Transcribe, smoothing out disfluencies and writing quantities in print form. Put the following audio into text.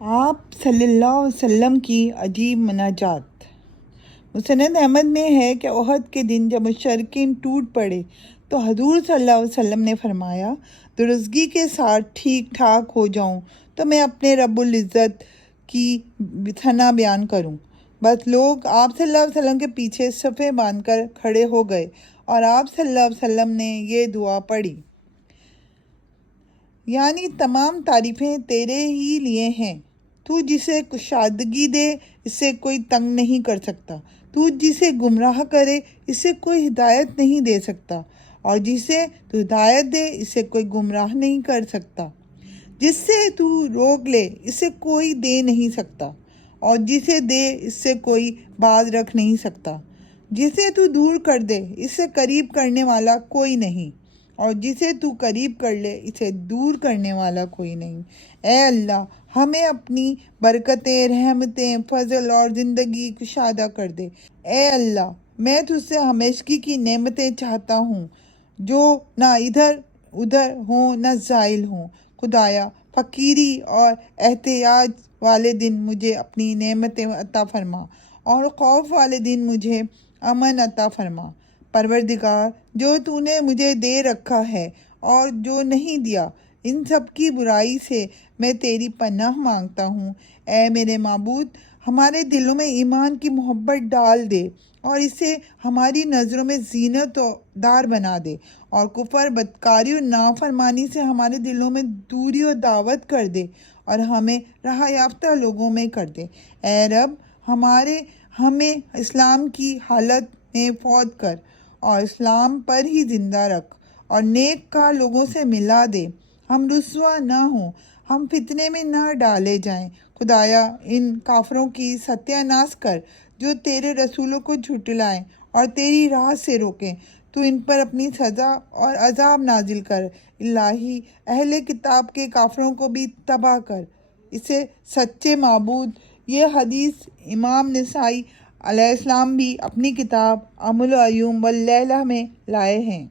آپ صلی اللہ علیہ وسلم کی عجیب مناجات۔ مسند احمد میں ہے کہ احد کے دن جب مشرکین ٹوٹ پڑے تو حضور صلی اللہ علیہ وسلم نے فرمایا، درستگی کے ساتھ ٹھیک ٹھاک ہو جاؤں تو میں اپنے رب العزت کی ثنا بیان کروں۔ بس لوگ آپ صلی اللہ علیہ وسلم کے پیچھے صفیں باندھ کر کھڑے ہو گئے اور آپ صلی اللہ علیہ وسلم نے یہ دعا پڑھی، یعنی تمام تعریفیں تیرے ہی لیے ہیں۔ تو جسے کشادگی دے اسے کوئی تنگ نہیں کر سکتا، تو جسے گمراہ کرے اسے کوئی ہدایت نہیں دے سکتا، اور جسے تو ہدایت دے اسے کوئی گمراہ نہیں کر سکتا۔ جس سے تو روک لے اسے کوئی دے نہیں سکتا، اور جسے دے اس سے کوئی باز رکھ نہیں سکتا۔ جسے تو دور کر دے اسے قریب کرنے والا کوئی نہیں، اور جسے تو قریب کر لے اسے دور کرنے والا کوئی نہیں۔ اے اللہ، ہمیں اپنی برکتیں، رحمتیں، فضل اور زندگی کشادہ کر دے۔ اے اللہ، میں تجھ سے ہمیشگی کی نعمتیں چاہتا ہوں جو نہ ادھر ادھر ہوں نہ زائل ہوں۔ خدایا، فقیری اور احتیاج والے دن مجھے اپنی نعمتیں عطا فرما، اور خوف والے دن مجھے امن عطا فرما۔ پروردگار، جو تو نے مجھے دے رکھا ہے اور جو نہیں دیا، ان سب کی برائی سے میں تیری پناہ مانگتا ہوں۔ اے میرے معبود، ہمارے دلوں میں ایمان کی محبت ڈال دے اور اسے ہماری نظروں میں زینت دار بنا دے، اور کفر، بدکاری اور نافرمانی سے ہمارے دلوں میں دوری و دعوت کر دے، اور ہمیں راہ یافتہ لوگوں میں کر دے۔ اے رب، ہمیں اسلام کی حالت میں فوت کر اور اسلام پر ہی زندہ رکھ، اور نیک کار لوگوں سے ملا دے۔ ہم رسوا نہ ہوں، ہم فتنے میں نہ ڈالے جائیں۔ خدایا، ان کافروں کی ستیہ ناش کر جو تیرے رسولوں کو جھٹلائیں اور تیری راہ سے روکیں۔ تو ان پر اپنی سزا اور عذاب نازل کر۔ الہی، اہل کتاب کے کافروں کو بھی تباہ کر۔ اسے سچے معبود۔ یہ حدیث امام نسائی علیہ السلام بھی اپنی کتاب ام العیون واللیلہ میں لائے ہیں۔